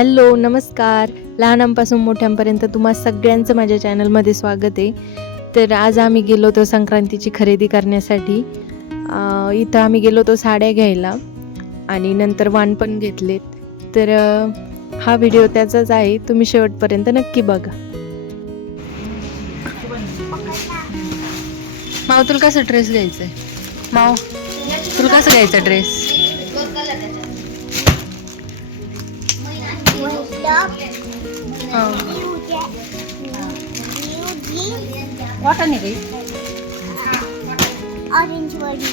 Hello नमस्कार. लहानांपासून मोठ्यांपर्यंत तुम्हा सगळ्यांचं माझ्या चॅनलमध्ये स्वागत आहे. तर आज आम्ही गेलो होतो संक्रांतीची खरेदी करण्यासाठी. इथं आम्ही गेलो होतो साड्या घ्यायला आणि नंतर वाण पण घेतलेत. तर हा व्हिडिओ त्याचाच आहे, तुम्ही शेवटपर्यंत नक्की बघा. माव तुला कसा ड्रेस घ्यायचा आहे? माव तुला कसं घ्यायचा ड्रेस? कॉटन आहे ऑरेंज वाली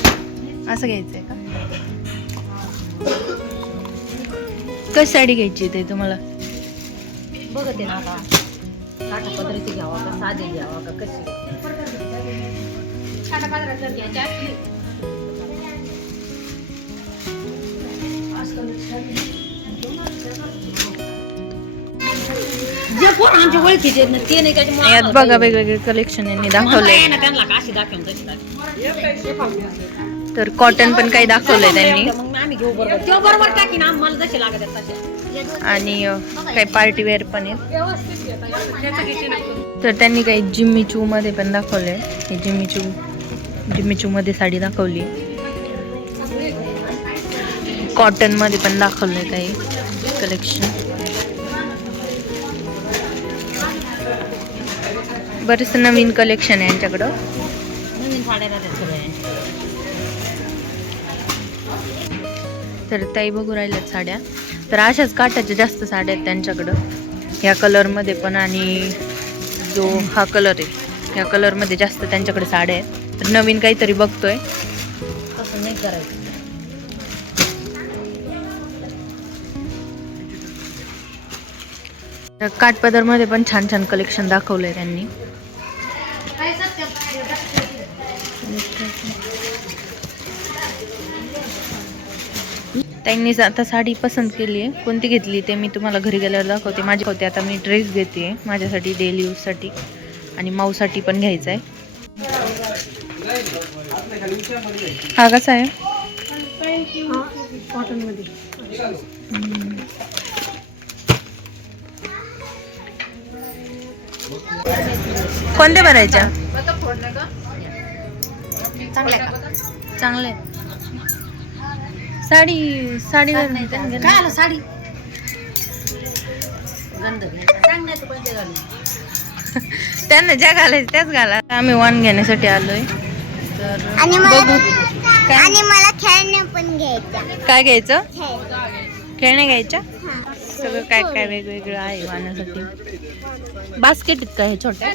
असं घ्यायचंय का? कशी साडी घ्यायची ते तुम्हाला? बघते ना आता काटा पदराची घ्यावा का साधी घ्यावा का कशी काटा पदराची घ्यायची असली जे पोरांच्या ओळखीचे आहेत ना ते नाही त्याच्यामुळे यात बघा वेगवेगळे कलेक्शन यांनी दाखवले. त्यांना काशी दाखवून तशी तर कॉटन पण काही दाखवलंय त्यांनी मग आम्ही घेऊ बरोबर तेव्हा बरोबर टाकी ना मला जसे लागत आहेत तसे आणि काही पार्टी वेअर पण आहेत. तर त्यांनी काही जिम्मी मध्ये पण दाखवले. हे जिम्मी चू मध्ये साडी दाखवली. कॉटन मध्ये पण दाखवले काही कलेक्शन. बरेच नवीन कलेक्शन आहे यांच्याकडं. नवीन साड्या राहतात सगळ्या तर ताई बघू राहिल्यात साड्या. तर अशाच काठाच्या जास्त साड्या आहेत त्यांच्याकडं, ह्या कलरमध्ये पण आणि जो हा कलर आहे ह्या कलरमध्ये जास्त त्यांच्याकडे साड्या आहेत. तर नवीन काहीतरी बघतोय. तसं नाही करायचं. काठपदरमध्ये पण छान छान कलेक्शन दाखवलंय त्यांनी. त्यांनी आता साडी पसंत केली आहे. कोणती घेतली ते मी तुम्हाला घरी गेल्यावर दाखवते. माझी होते आता मी ड्रेस घेते माझ्यासाठी डेली यूजसाठी आणि माऊसाठी पण घ्यायचा आहे. हा कसा आहे? कॉटनमध्ये कोणत्या भरायच्या? चांगले साडी काय आलं साडी गंध सांगण्याचं पण ते घालून त्यांना ज्या घालायचं त्याच घाला. आम्ही वाण घेण्यासाठी आलोय. तर आणि बघू आणि मला खेळण्या पण घ्यायच्या. काय घ्यायचं? खेळ खेळण्या घ्यायच्या. सगळं काय काय वेगवेगळं आहे वाण्यासाठी. बास्केट आहेत का हे छोट्या?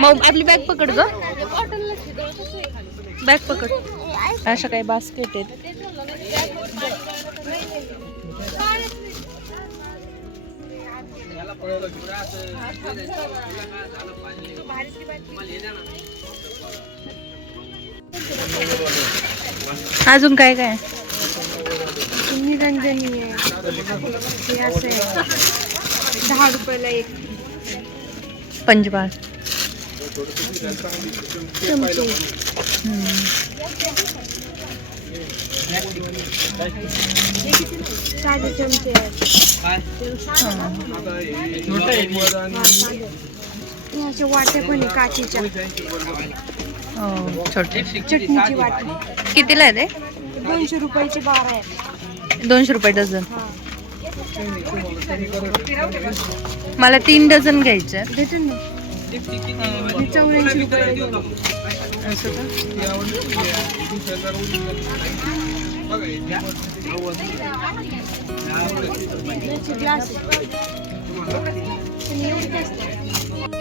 मग आपली बॅग पकड ग, बॅग पकड. अशा काही बास्केट आहेत. अजून काय काय? निरंजनी आहे. हे असं आहे. 10 रुपयाला एक पंचबाळ. चमचे. साधे चमचे आहेत. असे वाटे पण आहे काचीच्या. छोटे चटणीची वाटी कितीला आहे ते? 200 रुपयाची 12 आहेत. 200 रुपये डझन. हा मला 3 डझन घ्यायचे आहेत. भेटेल ना. 84 रुपये. असं का? ग्लास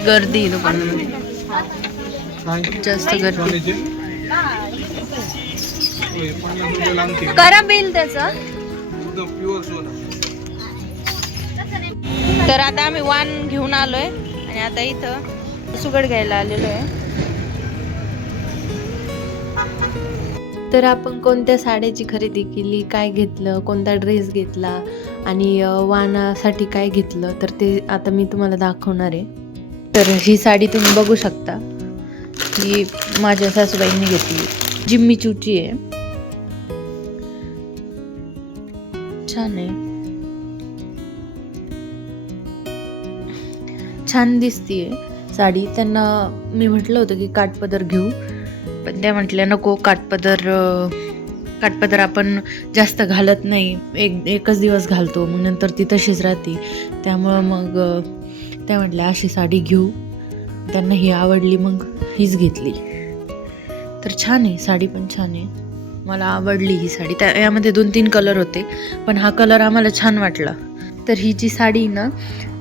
गर्दी दुकानामध्ये जास्त गर्दी. करा बिल त्याचं. तर आता आम्ही वाण घेऊन आलोय आणि आता इथं सुगड घ्यायला आलेलो आहे. तर आपण कोणत्या साड्याची खरेदी केली, काय घेतलं, कोणता ड्रेस घेतला आणि वाणासाठी काय घेतलं तर ते आता मी तुम्हाला दाखवणार आहे. तर ही साडी तुम्ही बघू शकता. ही माझ्या सासूबाईंनी घेतली. जिम्मी चूची आहे. छान आहे. छान दिसतीये साडी. त्यांना मी म्हटलं होतं की काठपदर घेऊ, पण त्या म्हटल्या नको, काठपदर आपण जास्त घालत नाही, एकच दिवस घालतो, मग नंतर ती तशीच राहते. त्यामुळं मग त्या म्हटल्या अशी साडी घेऊ. त्यांना ही आवडली, मग हीच घेतली. तर छान आहे, साडी पण छान आहे, मला आवडली ही साडी. यामध्ये 2-3 कलर होते, पण हा कलर आम्हाला छान वाटला. तर ही जी साडी ना,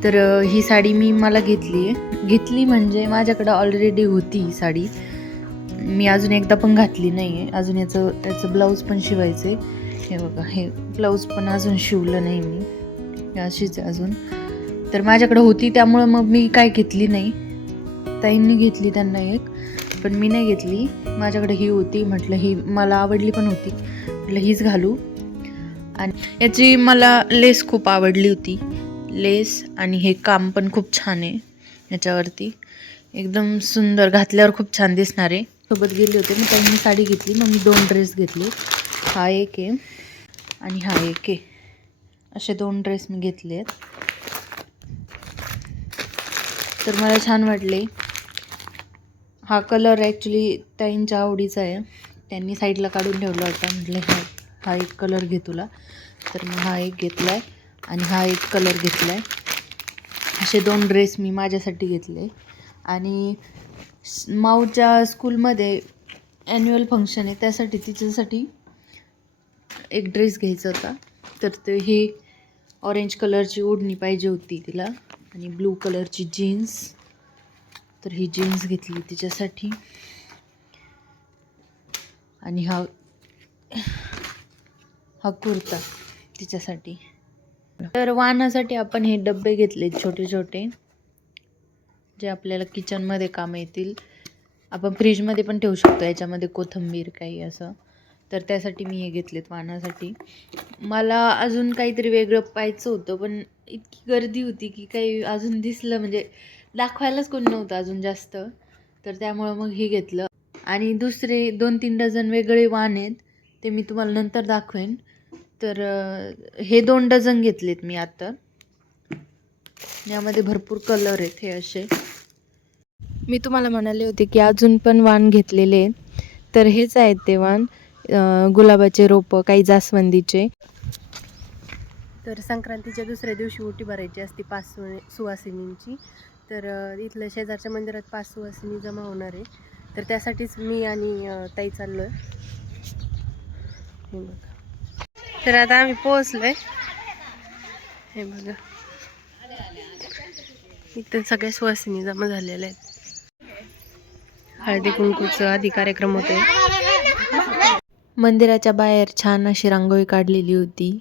तर ही साडी मला घेतली म्हणजे माझ्याकडं ऑलरेडी होती ही साडी. मी अजून एकदा पण घातली नाही आहे. अजून याचं ब्लाऊज पण शिवायचं आहे. हे बघा, हे ब्लाऊज पण अजून शिवलं नाही मी, अशीच आहे अजून. तर माझ्याकडं होती, त्यामुळं मग मी काय घेतली नाही. ताईंनी घेतली त्यांना एक, पण मी नाही घेतली. माझ्याकडे ही होती, म्हटलं ही मला आवडली पण होती, म्हटलं हीच घालू. आणि याची मला लेस खूप आवडली होती, लेस आणि हे काम पण खूप छान आहे याच्यावरती, एकदम सुंदर, घातल्यावर खूप छान दिसणार आहे. सोबत गेले होते, मग त्यांनी साडी घेतली, मग मी 2 ड्रेस घेतले. हा एक आहे आणि हा एक आहे, असे 2 ड्रेस मी घेतले आहेत. तर मला छान वाटले. हा कलर ॲक्च्युली ताईंच्या आवडीचा आहे, त्यांनी साईडला काढून ठेवला होता. म्हटलं हा एक कलर घे तुला, तर मग हा एक घेतला आहे आणि हा एक कलर घेतला आहे. असे 2 ड्रेस मी माझ्यासाठी घेतले. आणि माऊच्या स्कूलमध्ये ॲन्युअल फंक्शन आहे, त्यासाठी तिच्यासाठी एक ड्रेस घ्यायचा होता. तर ते हे ऑरेंज कलरची ओढणी पाहिजे होती तिला आणि ब्लू कलरची जीन्स. तर ही जीन्स घेतली तिच्यासाठी. आणि हा कुर्ता तिच्यासाठी. तर वाहनासाठी आपण हे डब्बे घेतले छोटे छोटे, जे आपल्याला किचनमध्ये काम येतील. आपण फ्रीजमध्ये पण ठेवू शकतो, याच्यामध्ये कोथिंबीर काही असं. तर त्यासाठी मी हे घेतलेत वाहनासाठी. मला अजून काहीतरी वेगळं पाहायचं होतं, पण इतकी गर्दी होती की काही अजून दिसलं म्हणजे दाखवायलाच कोणी नव्हतं अजून जास्त. तर त्यामुळं मग हे घेतलं. आणि दुसरे 2-3 डझन वेगळे वाण आहेत, ते मी तुम्हाला नंतर दाखवेन. तर हे 2 डझन घेतलेत मी आता. यामध्ये भरपूर कलर आहेत हे असे. मी तुम्हाला म्हणाले होते की अजून पण वाण घेतलेले आहेत, तर हेच आहेत ते वाण. गुलाबाचे रोपं, काही जास्वंदीचे. तर संक्रांतीच्या दुसऱ्या दिवशी ओटी भरायची असते 5 सुवासिनींची. तर इथल्या शेजारच्या मंदिरात 5 सुवासिनी जमा होणार आहे. तर त्यासाठीच मी आणि ताई चाललो आहे. हे बघा, तर आता आम्ही पोहोचलोय. हे बघा, इथं सगळ्या सुवासिनी जमा झालेल्या आहेत. हळदी कुंकूचा आधी कार्यक्रम होते. मंदिराच्या बाहेर छान अशी रांगोळी काढलेली होती.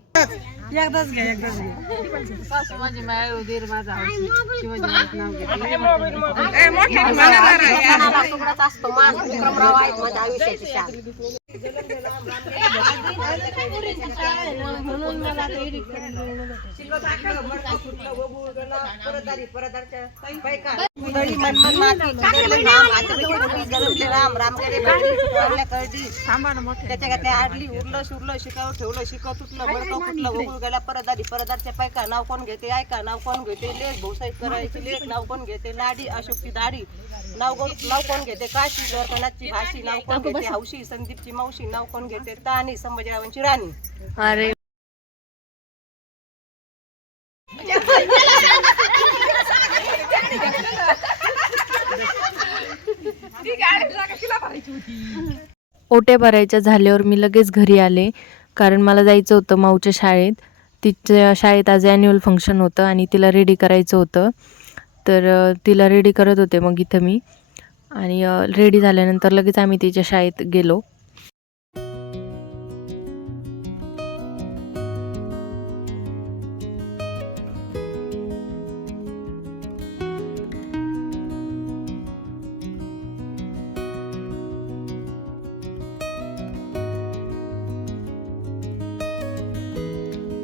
आडली उरलं सुरलं शिकावं ठेवलं शिकत तुटलं मडकं फुटलं बघून गेला परदारच्या पैका नाव कोण घेते ऐका नाव कोण घेते लेख भाऊसाहेब करायची लेख नाव कोण घेते लाडी अशोकची दाढी नाव कोण घेते काशी द्वारकानाथची भाषी नाव कोण घेते हौशी संदीपची मावशी नाव कोण घेते तानी संभाजीरावांची राणी. अरे ओट्या भरायच्या झाल्यावर मी लगेच घरी आले, कारण मला जायचं होतं माऊच्या शाळेत. तिच्या शाळेत आज ॲन्युअल फंक्शन होतं आणि तिला रेडी करायचं होतं. तर तिला रेडी करत होते मग इथं मी. आणि रेडी झाल्यानंतर लगेच आम्ही तिच्या शाळेत गेलो.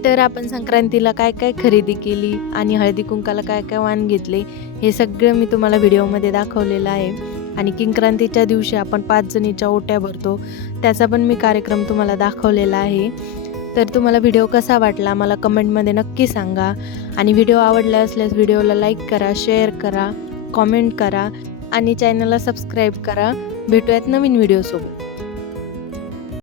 तर आपण संक्रांतीला काय काय खरेदी केली आणि हळदी कुंकाला काय काय वाण घेतले, हे सगळं मी तुम्हाला व्हिडिओमध्ये दाखवलेलं आहे. आणि किंक्रांतीच्या दिवशी आपण 5 जणीच्या ओट्या भरतो, त्याचा पण मी कार्यक्रम तुम्हाला दाखवलेला आहे. तर तुम्हाला व्हिडिओ कसा वाटला मला कमेंटमध्ये नक्की सांगा. आणि व्हिडिओ आवडला असल्यास व्हिडिओला लाईक करा, शेअर करा, कॉमेंट करा आणि चॅनलला सबस्क्राईब करा. भेटूयात नवीन व्हिडिओसोबत.